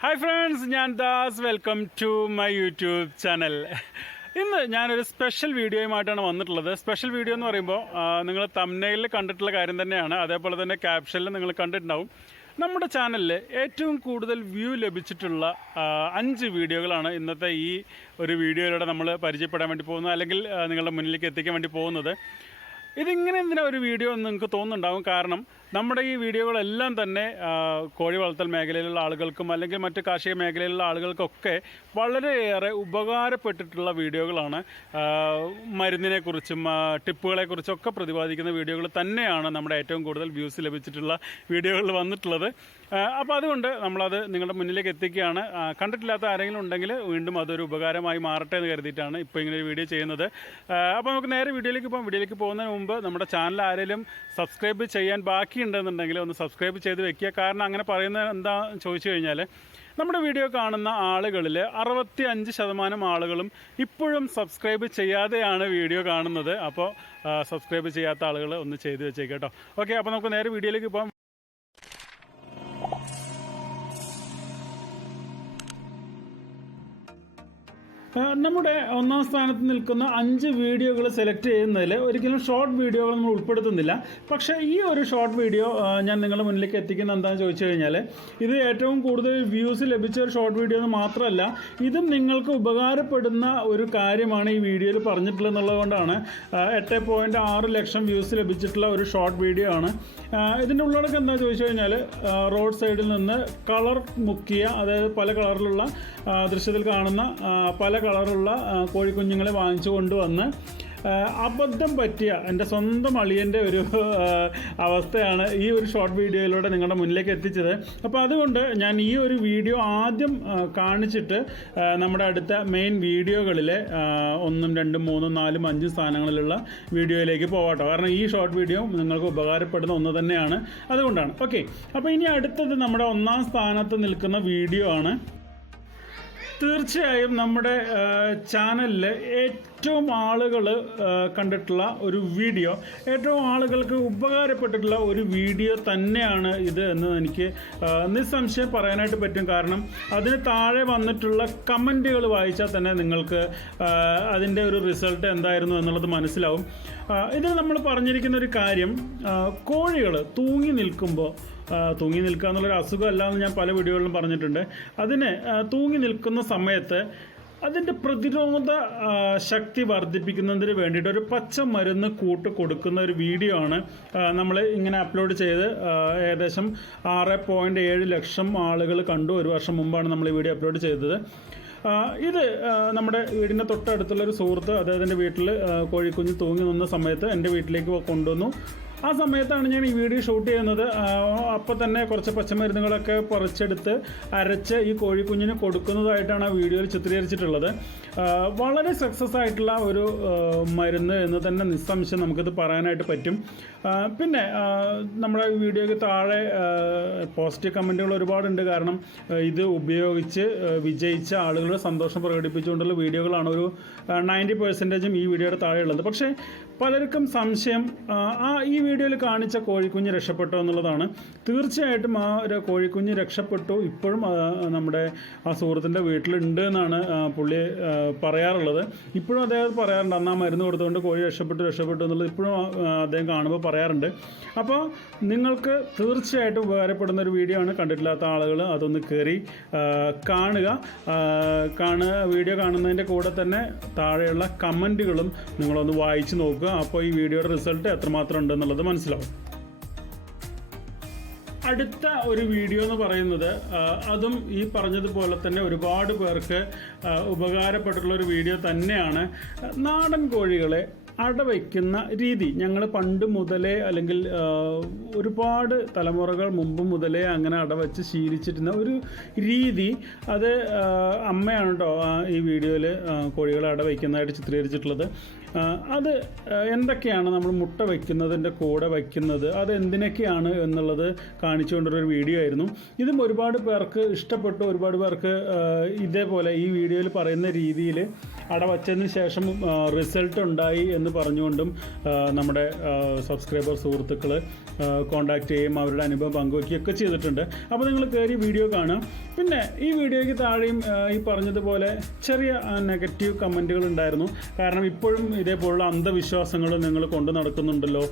Hi friends ഞാൻ Das. Welcome to my YouTube channel ഇന്ന് ഞാനൊരു സ്പെഷ്യൽ വീഡിയോയുമായിട്ടാണ് വന്നിട്ടുള്ളത്. സ്പെഷ്യൽ വീഡിയോ എന്ന് പറയുമ്പോൾ നിങ്ങൾ തമ്നയിൽ കണ്ടിട്ടുള്ള കാര്യം തന്നെയാണ്. അതേപോലെ തന്നെ ക്യാപ്ഷനിൽ നിങ്ങൾ കണ്ടിട്ടുണ്ടാവും. നമ്മുടെ ചാനലിൽ ഏറ്റവും കൂടുതൽ വ്യൂ ലഭിച്ചിട്ടുള്ള അഞ്ച് വീഡിയോകളാണ് ഇന്നത്തെ ഈ ഒരു വീഡിയോയിലൂടെ നമ്മൾ പരിചയപ്പെടാൻ വേണ്ടി പോകുന്നത് അല്ലെങ്കിൽ നിങ്ങളുടെ മുന്നിലേക്ക് എത്തിക്കാൻ വേണ്ടി പോകുന്നത്. ഇതിങ്ങനെ എന്തിനാ ഒരു വീഡിയോ എന്ന് നിങ്ങൾക്ക് തോന്നുന്നുണ്ടാവും? കാരണം നമ്മുടെ ഈ വീഡിയോകളെല്ലാം തന്നെ കോഴി വളർത്തൽ മേഖലയിലുള്ള ആളുകൾക്കും അല്ലെങ്കിൽ മറ്റ് കാർഷിക മേഖലയിലുള്ള ആളുകൾക്കൊക്കെ വളരെയേറെ ഉപകാരപ്പെട്ടിട്ടുള്ള വീഡിയോകളാണ്. മരുന്നിനെ മരുന്നിനെക്കുറിച്ചും ആ, ടിപ്പുകളെക്കുറിച്ചും ഒക്കെ പ്രതിപാദിക്കുന്ന വീഡിയോകൾ തന്നെയാണ് നമ്മുടെ ഏറ്റവും കൂടുതൽ വ്യൂസ് ലഭിച്ചിട്ടുള്ള വീഡിയോകൾ വന്നിട്ടുള്ളത്. അപ്പോൾ അതുകൊണ്ട് നമ്മളത് നിങ്ങളുടെ മുന്നിലേക്ക് എത്തിക്കുകയാണ്. കണ്ടിട്ടില്ലാത്ത ആരെങ്കിലും ഉണ്ടെങ്കിൽ വീണ്ടും അതൊരു ഉപകാരമായി മാറട്ടെ എന്ന് കരുതിയിട്ടാണ് ഇപ്പോൾ ഇങ്ങനെ ഒരു വീഡിയോ ചെയ്യുന്നത്. അപ്പോൾ നമുക്ക് നേരെ വീഡിയോയിലേക്ക് പോകാം. വീഡിയോയിലേക്ക് പോകുന്നതിന് മുമ്പ് നമ്മുടെ ചാനൽ ആരെങ്കിലും സബ്സ്ക്രൈബ് ചെയ്യാൻ ബാക്കിയുണ്ടെന്നുണ്ടെങ്കിൽ ഒന്ന് സബ്സ്ക്രൈബ് ചെയ്ത് വെക്കുക. കാരണം അങ്ങനെ പറയുന്നത് എന്താ ചോദിച്ചു കഴിഞ്ഞാൽ നമ്മുടെ വീഡിയോ കാണുന്ന ആളുകളിൽ അറുപത്തി അഞ്ച് ശതമാനം ആളുകളും ഇപ്പോഴും സബ്സ്ക്രൈബ് ചെയ്യാതെയാണ് വീഡിയോ കാണുന്നത്. അപ്പോൾ സബ്സ്ക്രൈബ് ചെയ്യാത്ത ആളുകൾ ഒന്ന് ചെയ്ത് വെച്ചേക്കാം കേട്ടോ. ഓക്കെ അപ്പോൾ നമുക്ക് നേരെ വീഡിയോയിലേക്ക് പോകാം. നമ്മുടെ ഒന്നാം സ്ഥാനത്ത് നിൽക്കുന്ന അഞ്ച് വീഡിയോകൾ സെലക്ട് ചെയ്യുന്നതിൽ ഒരിക്കലും ഷോർട്ട് വീഡിയോകൾ നമ്മൾ ഉൾപ്പെടുത്തുന്നില്ല. പക്ഷേ ഈ ഒരു ഷോർട്ട് വീഡിയോ ഞാൻ നിങ്ങളുടെ മുന്നിലേക്ക് എത്തിക്കുന്ന എന്താണെന്ന് ചോദിച്ചു കഴിഞ്ഞാൽ ഇത് ഏറ്റവും കൂടുതൽ വ്യൂസ് ലഭിച്ച ഒരു ഷോർട്ട് വീഡിയോ എന്ന് മാത്രമല്ല ഇതും നിങ്ങൾക്ക് ഉപകാരപ്പെടുന്ന ഒരു കാര്യമാണ് ഈ വീഡിയോയിൽ പറഞ്ഞിട്ടുള്ളത് എന്നുള്ളത് കൊണ്ടാണ് എട്ട് പോയിന്റ് ആറ് ലക്ഷം വ്യൂസ് ലഭിച്ചിട്ടുള്ള ഒരു ഷോർട്ട് വീഡിയോ ആണ്. ഇതിന്റെ ഉള്ളടക്കം എന്താ ചോദിച്ചു കഴിഞ്ഞാൽ റോഡ് സൈഡിൽ നിന്ന് കളർ മുക്കിയ അതായത് പല കളറിലുള്ള ദൃശ്യത്തിൽ കാണുന്ന പല കളറുള്ള കോഴിക്കുഞ്ഞുങ്ങളെ വാങ്ങിച്ചു കൊണ്ടുവന്ന് അബദ്ധം പറ്റിയ എന്റെ സ്വന്തം അളിയന്റെ ഒരു അവസ്ഥയാണ് ഈ ഒരു ഷോർട്ട് വീഡിയോയിലൂടെ നിങ്ങളുടെ മുന്നിലേക്ക് എത്തിച്ചത്. അപ്പോൾ അതുകൊണ്ട് ഞാൻ ഈ ഒരു വീഡിയോ ആദ്യം കാണിച്ചിട്ട് നമ്മുടെ അടുത്ത മെയിൻ വീഡിയോകളിലെ ഒന്നും രണ്ടും മൂന്നും നാലും അഞ്ചും സ്ഥാനങ്ങളിലുള്ള വീഡിയോയിലേക്ക് പോവാട്ടോ. കാരണം ഈ ഷോർട്ട് വീഡിയോ നിങ്ങൾക്ക് ഉപകാരപ്പെടുന്ന ഒന്ന് തന്നെയാണ്. അതുകൊണ്ടാണ്. ഓക്കെ അപ്പോൾ ഇനി അടുത്തത് നമ്മുടെ ഒന്നാം സ്ഥാനത്ത് നിൽക്കുന്ന വീഡിയോ ആണ്. തീർച്ചയായും നമ്മുടെ ചാനലിൽ ഏറ്റവും ആളുകൾ കണ്ടിട്ടുള്ള ഒരു വീഡിയോ ഏറ്റവും ആളുകൾക്ക് ഉപകാരപ്പെട്ടിട്ടുള്ള ഒരു വീഡിയോ തന്നെയാണ് ഇത് എന്ന് എനിക്ക് നിസ്സംശയം പറയാനായിട്ട് പറ്റും. കാരണം അതിന് താഴെ വന്നിട്ടുള്ള കമന്റുകൾ വായിച്ചാൽ തന്നെ നിങ്ങൾക്ക് അതിന്റെ ഒരു റിസൾട്ട് എന്തായിരുന്നു എന്നുള്ളത് മനസ്സിലാവും. ഇതിൽ നമ്മൾ പറഞ്ഞിരിക്കുന്ന ഒരു കാര്യം കോഴികൾ തൂങ്ങി നിൽക്കുമ്പോൾ തൂങ്ങി നിൽക്കുക എന്നുള്ളൊരു അസുഖമല്ല എന്ന് ഞാൻ പല വീഡിയോകളിലും പറഞ്ഞിട്ടുണ്ട്. അതിന് തൂങ്ങി നിൽക്കുന്ന സമയത്ത് അതിന്റെ പ്രതിരോധ ശക്തി വർദ്ധിപ്പിക്കുന്നതിന് വേണ്ടിയിട്ട് ഒരു പച്ച മരുന്ന് കൂട്ട് കൊടുക്കുന്ന ഒരു വീഡിയോ ആണ് നമ്മൾ ഇങ്ങനെ അപ്ലോഡ് ചെയ്ത് ഏകദേശം ആറ് പോയിന്റ് ഏഴ് ലക്ഷം ആളുകൾ കണ്ടു. ഒരു വർഷം മുമ്പാണ് നമ്മൾ ഈ വീഡിയോ അപ്ലോഡ് ചെയ്തത്. ഇത് നമ്മുടെ വീടിന്റെ തൊട്ടടുത്തുള്ള ഒരു സുഹൃത്ത് അദ്ദേഹത്തിന്റെ വീട്ടിൽ കോഴിക്കുഞ്ഞ് തൂങ്ങി നിന്ന സമയത്ത് എന്റെ വീട്ടിലേക്ക് കൊണ്ടുവന്നു. ആ സമയത്താണ് ഞാൻ ഈ വീഡിയോ ഷൂട്ട് ചെയ്യുന്നത്. അപ്പോൾ തന്നെ കുറച്ച് പച്ചമരുന്നുകളൊക്കെ പറിച്ചെടുത്ത് അരച്ച് ഈ കോഴിക്കുഞ്ഞിന് കൊടുക്കുന്നതായിട്ടാണ് ആ വീഡിയോയിൽ ചിത്രീകരിച്ചിട്ടുള്ളത്. വളരെ സക്സസ് ആയിട്ടുള്ള ഒരു മരുന്ന് എന്ന് തന്നെ നിസ്സംശയം നമുക്കിത് പറയാനായിട്ട് പറ്റും. പിന്നെ നമ്മുടെ വീഡിയോയ്ക്ക് താഴെ പോസിറ്റീവ് കമന്റുകൾ ഒരുപാടുണ്ട്. കാരണം ഇത് ഉപയോഗിച്ച് വിജയിച്ച ആളുകളുടെ സന്തോഷം പ്രകടിപ്പിച്ചുകൊണ്ടുള്ള വീഡിയോകളാണ് ഒരു നയന്റി പെർസെന്റേജും ഈ വീഡിയോയുടെ താഴെയുള്ളത്. പക്ഷേ പലർക്കും സംശയം ആ, ഈ വീഡിയോയിൽ കാണിച്ച കോഴിക്കുഞ്ഞ് രക്ഷപ്പെട്ടോ എന്നുള്ളതാണ്. തീർച്ചയായിട്ടും ആ ഒരു കോഴിക്കുഞ്ഞ് രക്ഷപ്പെട്ടു. ഇപ്പോഴും നമ്മുടെ ആ സുഹൃത്തിന്റെ വീട്ടിലുണ്ട് എന്നാണ് പുള്ളി പറയാറുള്ളത്. ഇപ്പോഴും അദ്ദേഹം പറയാറുണ്ട് അന്നാ മരുന്ന് കൊടുത്തുകൊണ്ട് കോഴി രക്ഷപ്പെട്ടു രക്ഷപ്പെട്ടു എന്നുള്ളത് ഇപ്പോഴും അദ്ദേഹം കാണുമ്പോൾ പറയാറുണ്ട്. അപ്പോൾ നിങ്ങൾക്ക് തീർച്ചയായിട്ടും ഉപകാരപ്പെടുന്ന ഒരു വീഡിയോ ആണ്. കണ്ടിട്ടില്ലാത്ത ആളുകൾ അതൊന്ന് കയറി കാണുക. കാണുക വീഡിയോ കാണുന്നതിന്റെ കൂടെ തന്നെ താഴെയുള്ള കമന്റുകളും നിങ്ങളൊന്ന് വായിച്ച് നോക്കുക. അപ്പോൾ ഈ വീഡിയോയുടെ റിസൾട്ട് എത്രമാത്രം ഉണ്ടെന്നുള്ളത് മനസ്സിലാവും. അടുത്ത ഒരു വീഡിയോ എന്ന് പറയുന്നത് അതും ഈ പറഞ്ഞതുപോലെ തന്നെ ഒരുപാട് പേർക്ക് ഉപകാരപ്പെട്ടിട്ടുള്ള ഒരു വീഡിയോ തന്നെയാണ്. നാടൻ കോഴികളെ അടവയ്ക്കുന്ന രീതി. ഞങ്ങൾ പണ്ട് മുതലേ അല്ലെങ്കിൽ ഒരുപാട് തലമുറകൾ മുമ്പ് മുതലേ അങ്ങനെ അടവച്ച് ശീലിച്ചിരുന്ന ഒരു രീതി. അത് അമ്മയാണ് കേട്ടോ ഈ വീഡിയോയിൽ കോഴികളെ അടവയ്ക്കുന്നതായിട്ട് ചിത്രീകരിച്ചിട്ടുള്ളത്. അത് എന്തൊക്കെയാണ് നമ്മൾ മുട്ട വയ്ക്കുന്നതിന്റെ കൂടെ വയ്ക്കുന്നത്? അത് എന്തിനൊക്കെയാണ് എന്നുള്ളത് കാണിച്ചുകൊണ്ടൊരു വീഡിയോ ആയിരുന്നു. ഇതും ഒരുപാട് പേർക്ക് ഇഷ്ടപ്പെട്ടു. ഒരുപാട് പേർക്ക് ഇതേപോലെ ഈ വീഡിയോയിൽ പറയുന്ന രീതിയിൽ അട വച്ചതിന് ശേഷം റിസൾട്ട് ഉണ്ടായി എന്ന് പറഞ്ഞുകൊണ്ടും നമ്മുടെ സബ്സ്ക്രൈബർ സുഹൃത്തുക്കൾ കോണ്ടാക്ട് ചെയ്യും അവരുടെ അനുഭവം പങ്കുവയ്ക്കുകയൊക്കെ ചെയ്തിട്ടുണ്ട്. അപ്പോൾ നിങ്ങൾ കയറി വീഡിയോ കാണാം പിന്നെ ഈ വീഡിയോയ്ക്ക് താഴെയും ഈ പറഞ്ഞതുപോലെ ചെറിയ നെഗറ്റീവ് കമന്റുകൾ ഉണ്ടായിരുന്നു. കാരണം ഇപ്പോഴും ഇതേപോലുള്ള അന്ധവിശ്വാസങ്ങൾ നിങ്ങൾ കൊണ്ടു നടക്കുന്നുണ്ടല്ലോ.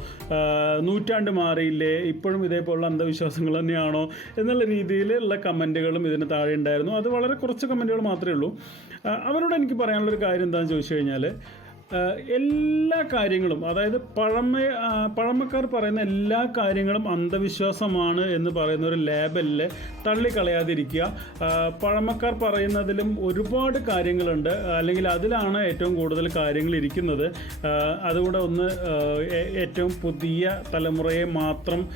നൂറ്റാണ്ട് മാറിയില്ലേ? ഇപ്പോഴും ഇതേപോലുള്ള അന്ധവിശ്വാസങ്ങൾ തന്നെയാണോ? എന്നുള്ള രീതിയിലുള്ള കമന്റുകളും ഇതിന് താഴെ ഉണ്ടായിരുന്നു. അത് വളരെ കുറച്ച് കമന്റുകൾ മാത്രമേ ഉള്ളൂ. അവരോട് എനിക്ക് പറയാനുള്ളൊരു കാര്യം എന്താണെന്ന് ചോദിച്ചു കഴിഞ്ഞാൽ എല്ലാ കാര്യങ്ങളും അതായത് പഴമ പഴമക്കാർ പറയുന്ന എല്ലാ കാര്യങ്ങളും അന്ധവിശ്വാസമാണ് എന്ന് പറയുന്ന ഒരു ലേബലിൽ തള്ളിക്കളയാതിരിക്കുക. പഴമക്കാർ പറയുന്നതിലും ഒരുപാട് കാര്യങ്ങളുണ്ട്. അല്ലെങ്കിൽ അതിലാണ് ഏറ്റവും കൂടുതൽ കാര്യങ്ങൾ ഇരിക്കുന്നത്. അതുകൂടെ ഒന്ന് ഏറ്റവും പുതിയ തലമുറയെ മാത്രം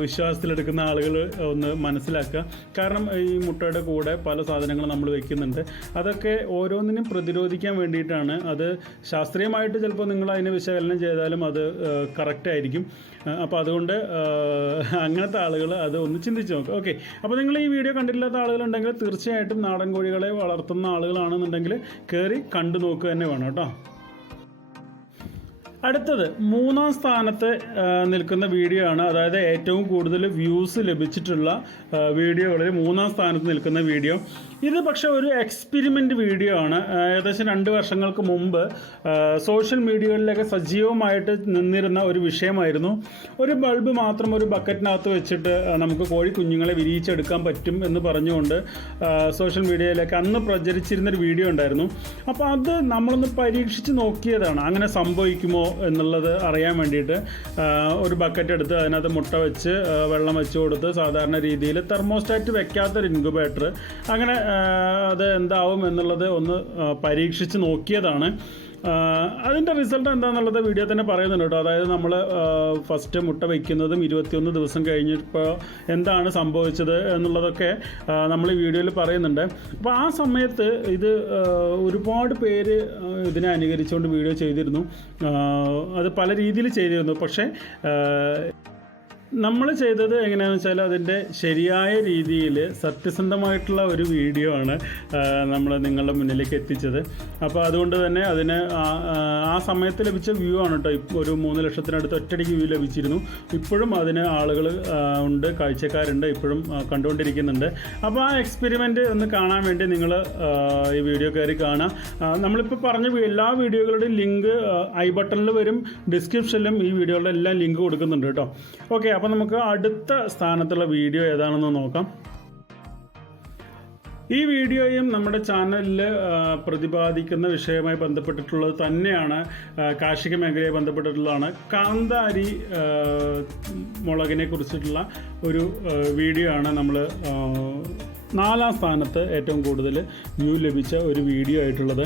വിശ്വാസത്തിലെടുക്കുന്ന ആളുകൾ ഒന്ന് മനസ്സിലാക്കുക. കാരണം ഈ മുട്ടയുടെ കൂടെ പല സാധനങ്ങളും നമ്മൾ വെക്കുന്നുണ്ട്. അതൊക്കെ ഓരോന്നിനും പ്രതിരോധിക്കാൻ വേണ്ടിയിട്ടാണ് അത് ശാസ്ത്രീയമായിട്ട് ചിലപ്പോൾ നിങ്ങൾ അതിനെ വിശകലനം ചെയ്താലും അത് കറക്റ്റ് ആയിരിക്കും. അപ്പോൾ അതുകൊണ്ട് അങ്ങനത്തെ ആളുകൾ അത് ഒന്ന് ചിന്തിച്ച് നോക്കുക ഓക്കെ. അപ്പോൾ നിങ്ങൾ ഈ വീഡിയോ കണ്ടിട്ടില്ലാത്ത ആളുകളുണ്ടെങ്കിൽ തീർച്ചയായിട്ടും നാടൻ കോഴികളെ വളർത്തുന്ന ആളുകളാണെന്നുണ്ടെങ്കിൽ കയറി കണ്ടു നോക്കുക തന്നെ വേണം കേട്ടോ. അടുത്തത് മൂന്നാം സ്ഥാനത്ത് നിൽക്കുന്ന വീഡിയോ ആണ്. അതായത് ഏറ്റവും കൂടുതൽ വ്യൂസ് ലഭിച്ചിട്ടുള്ള വീഡിയോകളിൽ മൂന്നാം സ്ഥാനത്ത് നിൽക്കുന്ന വീഡിയോ. ഇത് പക്ഷേ ഒരു എക്സ്പെരിമെന്റ് വീഡിയോ ആണ്. ഏകദേശം രണ്ട് വർഷങ്ങൾക്ക് മുമ്പ് സോഷ്യൽ മീഡിയകളിലൊക്കെ സജീവമായിട്ട് നിന്നിരുന്ന ഒരു വിഷയമായിരുന്നു. ഒരു ബൾബ് മാത്രം ഒരു ബക്കറ്റിനകത്ത് വെച്ചിട്ട് നമുക്ക് കോഴി കുഞ്ഞുങ്ങളെ വിരിയിച്ചെടുക്കാൻ പറ്റും എന്ന് പറഞ്ഞുകൊണ്ട് സോഷ്യൽ മീഡിയയിലൊക്കെ അന്ന് പ്രചരിച്ചിരുന്നൊരു വീഡിയോ ഉണ്ടായിരുന്നു. അപ്പോൾ അത് നമ്മളൊന്ന് പരീക്ഷിച്ച് നോക്കിയതാണ്. അങ്ങനെ സംഭവിക്കുമോ എന്നുള്ളത് അറിയാൻ വേണ്ടിയിട്ട് ഒരു ബക്കറ്റ് എടുത്ത് അതിനകത്ത് മുട്ട വെച്ച് വെള്ളം വെച്ച് കൊടുത്ത് സാധാരണ രീതിയിൽ തെർമോസ്റ്റാറ്റ് വെക്കാത്തൊരു ഇൻക്യുബേറ്റർ അങ്ങനെ അത് എന്താവും എന്നുള്ളത് ഒന്ന് പരീക്ഷിച്ച് നോക്കിയതാണ്. അതിന്റെ റിസൾട്ട് എന്താണെന്നുള്ളത് വീഡിയോ തന്നെ പറയുന്നുണ്ട് കേട്ടോ. അതായത് നമ്മൾ ഫസ്റ്റ് മുട്ട വയ്ക്കുന്നതും ഇരുപത്തിയൊന്ന് ദിവസം കഴിഞ്ഞപ്പോൾ എന്താണ് സംഭവിച്ചത് എന്നുള്ളതൊക്കെ നമ്മൾ ഈ വീഡിയോയിൽ പറയുന്നുണ്ട്. അപ്പോൾ ആ സമയത്ത് ഇത് ഒരുപാട് പേര് ഇതിനെ അനുകരിച്ചുകൊണ്ട് വീഡിയോ ചെയ്തിരുന്നു. അത് പല രീതിയിൽ ചെയ്തിരുന്നു. പക്ഷേ നമ്മൾ ചെയ്തത് എങ്ങനെയാണെന്ന് വെച്ചാൽ അതിന്റെ ശരിയായ രീതിയിൽ സത്യസന്ധമായിട്ടുള്ള ഒരു വീഡിയോ ആണ് നമ്മൾ നിങ്ങളുടെ മുന്നിലേക്ക് എത്തിച്ചത്. അപ്പോൾ അതുകൊണ്ട് തന്നെ അതിന് ആ- സമയത്ത് ലഭിച്ച വ്യൂ ആണ് കേട്ടോ. ഒരു മൂന്ന് ലക്ഷത്തിനടുത്ത് ഒറ്റയടിക്ക് വ്യൂ ലഭിച്ചിരുന്നു. ഇപ്പോഴും അതിന് ആളുകൾ ഉണ്ട് കാഴ്ചക്കാരുണ്ട് ഇപ്പോഴും കണ്ടുകൊണ്ടിരിക്കുന്നുണ്ട്. അപ്പോൾ ആ എക്സ്പെരിമെന്റ് ഒന്ന് കാണാൻ വേണ്ടി നിങ്ങൾ ഈ വീഡിയോ കയറി കാണാം. നമ്മളിപ്പോൾ പറഞ്ഞ എല്ലാ വീഡിയോകളുടെയും ലിങ്ക് ഐ ബട്ടണിൽ വരും. ഡിസ്ക്രിപ്ഷനിലും ഈ വീഡിയോയുടെ എല്ലാം ലിങ്ക് കൊടുക്കുന്നുണ്ട് കേട്ടോ. ഓക്കെ അപ്പോൾ നമുക്ക് അടുത്ത സ്ഥാനത്തുള്ള വീഡിയോ ഏതാണെന്ന് നോക്കാം. ഈ വീഡിയോയും നമ്മുടെ ചാനലിൽ പ്രതിപാദിക്കുന്ന വിഷയവുമായി ബന്ധപ്പെട്ടിട്ടുള്ളത് തന്നെയാണ് കാർഷിക മേഖലയെ ബന്ധപ്പെട്ടിട്ടുള്ളതാണ്. കാന്താരി മുളകിനെ കുറിച്ചിട്ടുള്ള ഒരു വീഡിയോ ആണ് നമ്മൾ നാലാം സ്ഥാനത്ത് ഏറ്റവും കൂടുതൽ വ്യൂ ലഭിച്ച ഒരു വീഡിയോ ആയിട്ടുള്ളത്.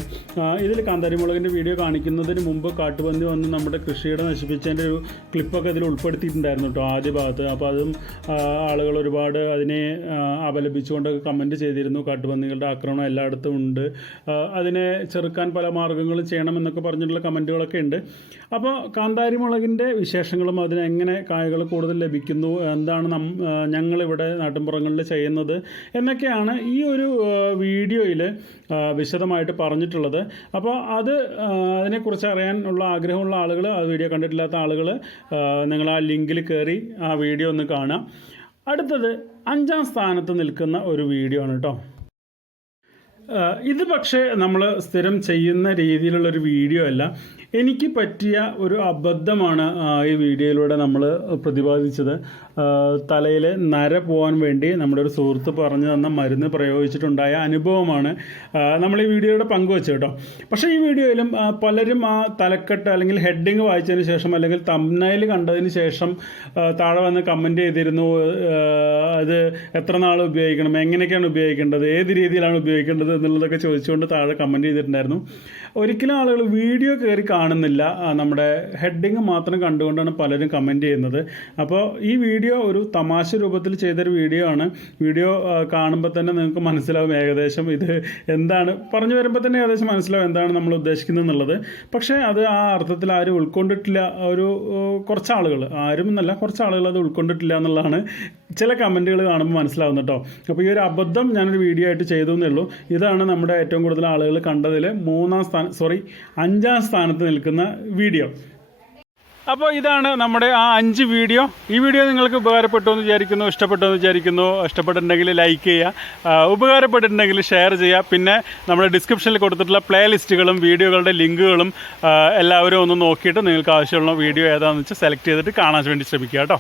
ഇതിൽ കാന്താരി മുളകിന്റെ വീഡിയോ കാണിക്കുന്നതിന് മുമ്പ് കാട്ടുപന്നി വന്ന് നമ്മുടെ കൃഷിയുടെ നശിപ്പിച്ചതിന്റെ ഒരു ക്ലിപ്പൊക്കെ ഇതിൽ ഉൾപ്പെടുത്തിയിട്ടുണ്ടായിരുന്നു കേട്ടോ ആദ്യ ഭാഗത്ത്. അപ്പോൾ അതും ആളുകൾ ഒരുപാട് അതിനെ അപലപിച്ചുകൊണ്ടൊക്കെ കമന്റ് ചെയ്തിരുന്നു. കാട്ടുപന്നികളുടെ ആക്രമണം എല്ലായിടത്തും ഉണ്ട്. അതിനെ ചെറുക്കാൻ പല മാർഗങ്ങളും ചെയ്യണമെന്നൊക്കെ പറഞ്ഞിട്ടുള്ള കമന്റുകളൊക്കെ ഉണ്ട്. അപ്പോൾ കാന്താരി മുളകിന്റെ വിശേഷങ്ങളും അതിനെങ്ങനെ കായകൾ കൂടുതൽ ലഭിക്കുന്നു എന്താണ് നം ഞങ്ങളിവിടെ നാട്ടിൻപുറങ്ങളിൽ ചെയ്യുന്നത് എന്നൊക്കെയാണ് ഈ ഒരു വീഡിയോയിൽ വിശദമായിട്ട് പറഞ്ഞിട്ടുള്ളത്. അപ്പോൾ അത് അതിനെക്കുറിച്ച് അറിയാനുള്ള ആഗ്രഹമുള്ള ആളുകൾ ആ വീഡിയോ കണ്ടിട്ടില്ലാത്ത ആളുകൾ നിങ്ങൾ ആ ലിങ്കിൽ കയറി ആ വീഡിയോ ഒന്ന് കാണാം. അടുത്തത് അഞ്ചാം സ്ഥാനത്ത് നിൽക്കുന്ന ഒരു വീഡിയോ ആണ് കേട്ടോ ഇത് പക്ഷേ നമ്മൾ സ്ഥിരം ചെയ്യുന്ന രീതിയിലുള്ളൊരു വീഡിയോ അല്ല. എനിക്ക് പറ്റിയ ഒരു അബദ്ധമാണ് ഈ വീഡിയോയിലൂടെ നമ്മൾ പ്രതിപാദിച്ചത്. തലയിൽ നര പോകാൻ വേണ്ടി നമ്മുടെ ഒരു സുഹൃത്ത് പറഞ്ഞു തന്ന മരുന്ന് പ്രയോഗിച്ചിട്ടുണ്ടായ അനുഭവമാണ് നമ്മൾ ഈ വീഡിയോയുടെ പങ്കുവെച്ചത് കേട്ടോ. പക്ഷേ ഈ വീഡിയോയിലും പലരും ആ തലക്കെട്ട് അല്ലെങ്കിൽ ഹെഡിങ് വായിച്ചതിന് ശേഷം അല്ലെങ്കിൽ തമ്നയിൽ കണ്ടതിന് ശേഷം താഴെ വന്ന് കമന്റ് ചെയ്തിരുന്നു അത് എത്ര നാൾ ഉപയോഗിക്കണം എങ്ങനെയൊക്കെയാണ് ഉപയോഗിക്കേണ്ടത് ഏത് രീതിയിലാണ് ഉപയോഗിക്കേണ്ടത് എന്നുള്ളതൊക്കെ ചോദിച്ചുകൊണ്ട് താഴെ കമന്റ് ചെയ്തിട്ടുണ്ടായിരുന്നു. ഒരിക്കലും ആളുകൾ വീഡിയോ കയറി കാണുന്നില്ല. നമ്മുടെ ഹെഡിങ് മാത്രം കണ്ടുകൊണ്ടാണ് പലരും കമന്റ് ചെയ്യുന്നത്. അപ്പോൾ ഈ വീഡിയോ ഒരു തമാശ രൂപത്തിൽ ചെയ്തൊരു വീഡിയോ ആണ്. വീഡിയോ കാണുമ്പോൾ തന്നെ നിങ്ങൾക്ക് മനസ്സിലാവും ഏകദേശം ഇത് എന്താണ്. പറഞ്ഞു വരുമ്പോൾ തന്നെ ഏകദേശം മനസ്സിലാവും എന്താണ് നമ്മൾ ഉദ്ദേശിക്കുന്നത് എന്നുള്ളത്. പക്ഷേ അത് ആ അർത്ഥത്തിൽ ആരും ഉൾക്കൊണ്ടിട്ടില്ല. ഒരു കുറച്ച് ആളുകൾ ആരും എന്നല്ല കുറച്ച് ആളുകൾ അത് ഉൾക്കൊണ്ടിട്ടില്ല എന്നുള്ളതാണ് ചില കമന്റുകൾ കാണുമ്പോൾ മനസ്സിലാവും കേട്ടോ അപ്പോൾ ഈ ഒരു അബദ്ധം ഞാനൊരു വീഡിയോ ആയിട്ട് ചെയ്തു എന്നേ ഉള്ളൂ. ഇതാണ് നമ്മുടെ ഏറ്റവും കൂടുതൽ ആളുകൾ കണ്ടതിൽ മൂന്നാം സ്ഥാനം സോറി അഞ്ചാം സ്ഥാനത്ത് നിൽക്കുന്ന വീഡിയോ അപ്പോൾ ഇതാണ് നമ്മുടെ ആ അഞ്ച് വീഡിയോ ഈ വീഡിയോ നിങ്ങൾക്ക് ഉപകാരപ്പെട്ടു എന്ന് വിചാരിക്കുന്നു ഇഷ്ടപ്പെട്ടു എന്ന് വിചാരിക്കുന്നു. ഇഷ്ടപ്പെട്ടിട്ടുണ്ടെങ്കിൽ ലൈക്ക് ചെയ്യുക. ഉപകാരപ്പെട്ടിട്ടുണ്ടെങ്കിൽ ഷെയർ ചെയ്യുക. പിന്നെ നമ്മുടെ ഡിസ്ക്രിപ്ഷനിൽ കൊടുത്തിട്ടുള്ള പ്ലേലിസ്റ്റുകളും വീഡിയോകളുടെ ലിങ്കുകളും എല്ലാവരും ഒന്ന് നോക്കിയിട്ട് നിങ്ങൾക്ക് ആവശ്യമുള്ള വീഡിയോ ഏതാണെന്ന് വെച്ചാൽ സെലക്ട് ചെയ്തിട്ട് കാണാൻ വേണ്ടി ശ്രമിക്കുക കേട്ടോ